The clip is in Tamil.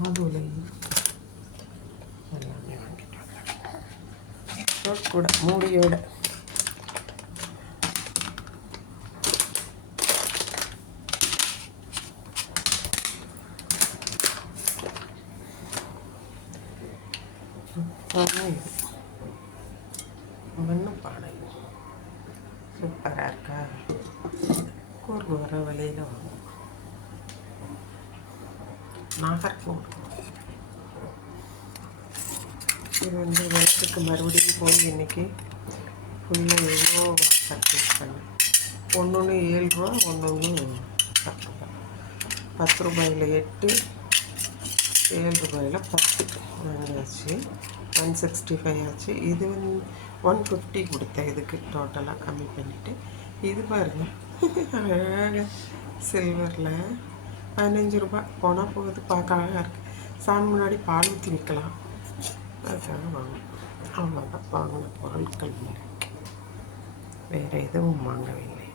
மாதுளை எல்லாமே வாங்கிட்டு வந்தேன் கூட மூடியோட. ஒன்றும் பானை சூப்பராக இருக்கா. கூர்கு வர வழியில் வாங்கும். நாகர்கோவில். இது விளக்குக்கு மறுபடியும் போய் இன்றைக்கி ஃபுல்லாக எவ்வளோ பர்ச்சேஸ் பண்ணேன். ஒன்று 7 ரூபா, ஒன்று 10 ரூபா. 10 ரூபாயில் 8, 7 ரூபாயில் 10 வாங்கியாச்சு. 165 ஆச்சு. இது 150 கொடுத்தேன். இதுக்கு டோட்டலாக கம்மி பண்ணிவிட்டு இது பாருங்கள் அழகாக சில்வரில் 15 ரூபா போனால் போகுது. பார்க்க அழகாக இருக்குது. சாமி முன்னாடி பால் ஊற்றி விற்கலாம். அதுக்காக வாங்கணும். அவ்வளோதான் வாங்கின பொருட்கள். வேறு எதுவும் வாங்கவில்லை.